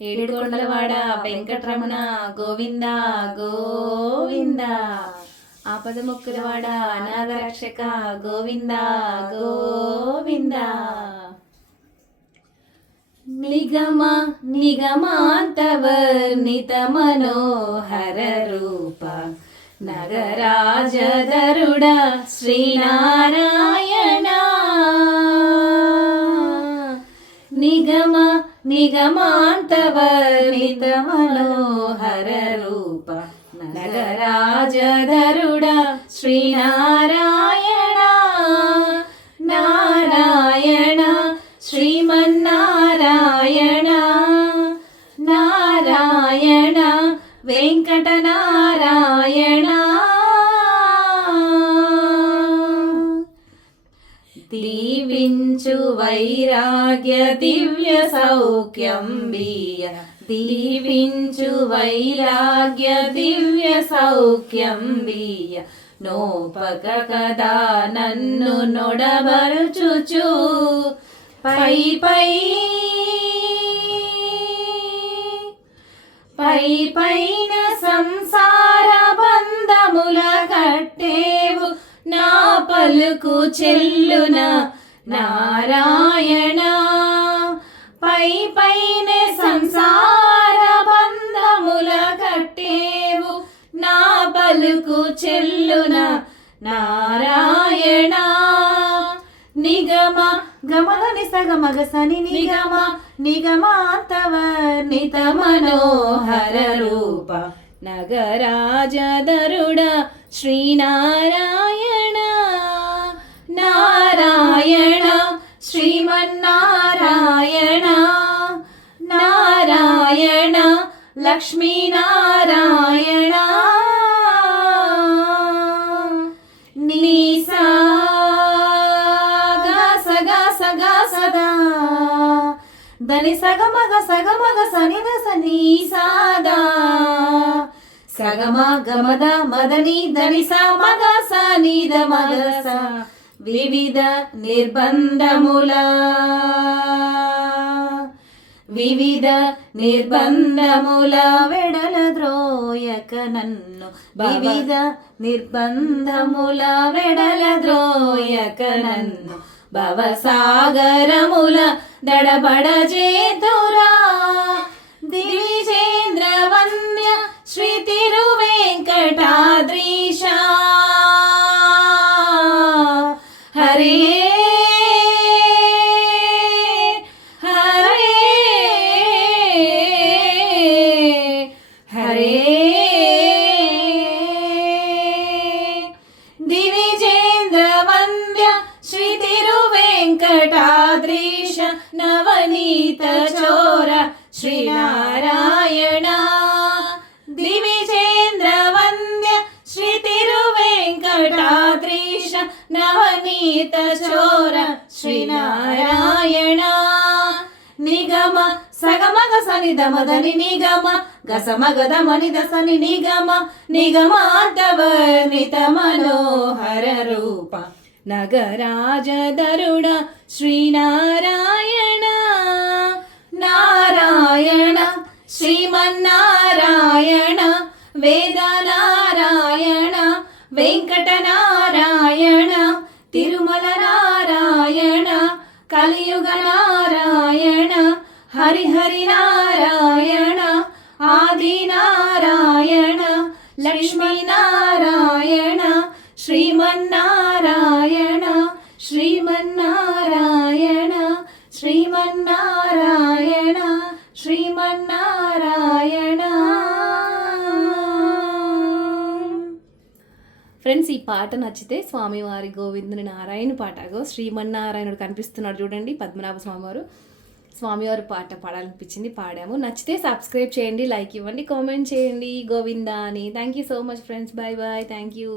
ఏడుకొండలవాడ వెంకటరమణ గోవింద గోవింద. ఆపదముక్కులవాడ అనాథ రక్షక గోవింద గోవింద. నిగమ నిగమాంతవర్ణిత మనోహర రూప నగరాజధరుడ శ్రీనారాయణ. నిగమ నిగమాంతవర్ణిత మనోహర రూప నగరాజధరుడ శ్రీనారాయణ. నారాయణ శ్రీమన్నారాయణ నారాయణ వెంకటనారాయణ. దీవించు వైరాగ్య దివ్య సౌఖ్యం బియ్య. దీవించు వైరాగ్య దివ్య సౌఖ్యం బియ్య. నోపక కదా నన్ను నొడబరుచుచు పై పై పై పైన సంసార బంధముల కట్టేవు నా పలుకు చెల్లున నారాయణ. పై పైన సంసార బంధముల కట్టేవు నా పలుకు చెల్లున నారాయణ. నిగమ గమని సగమగ సని నిగమ నిగమాంతవర్ణిత మనోహర రూప నగరాజధరుడ శ్రీనారాయణ. నారాయణ శ్రీమన్నారాయణ నారాయణ లక్ష్మీనారాయణ. నీసా దని సగమగ సగమగ సనిద సని సాదా సగమ గమద మదని దని స మగ సనిద మగ స. వివిధ నిర్బంధముల వివిధ నిర్బంధముల వెడల ద్రోయక నన్ను. వివిధ నిర్బంధముల వెడల ద్రోయక నన్ను. భవసాగరముల దడబడ చేతురా. దివిజేంద్ర వన్య శ్రీ తిరువేంకటాద్రీశ. హరే హరే హరే దివిజేంద్ర వంద్య శ్రీ తిరువేంకటాద్రీశ. నవనీత చోర శ్రీనారాయణ. దివిజేంద్ర వంద్య శ్రీ తిరువేంకటాద్రీశ. నవనీత చోర శ్రీనారాయణ. నిగమ సగమగ సని దమదని నిగమ గసమగద మని దసని నిగమ నిగమాంతవర్ణిత మనోహర రూప నగరాజధరుడ శ్రీనారాయణ. నారాయణ శ్రీమన్నారాయణ వేదనారాయణ వెంకటనారాయణ తిరుమల నారాయణ కలియుగ నారాయణ హరిహరి నారాయణ ఆది నారాయణ లక్ష్మీనారాయణ శ్రీమన్నారాయణ శ్రీమన్నారాయణ శ్రీమన్నారాయణ శ్రీమన్నారాయణ. ఫ్రెండ్స్, ఈ పాట నచ్చితే స్వామివారి గోవిందుని నారాయణ పాటగో శ్రీమన్నారాయణుడు కనిపిస్తున్నాడు చూడండి, పద్మనాభ స్వామివారు. స్వామివారి పాట పాడాలనిపించింది, పాడాము. నచ్చితే సబ్స్క్రైబ్ చేయండి, లైక్ ఇవ్వండి, కామెంట్ చేయండి గోవిందా అని. Thank you so much friends. Bye bye. Thank you.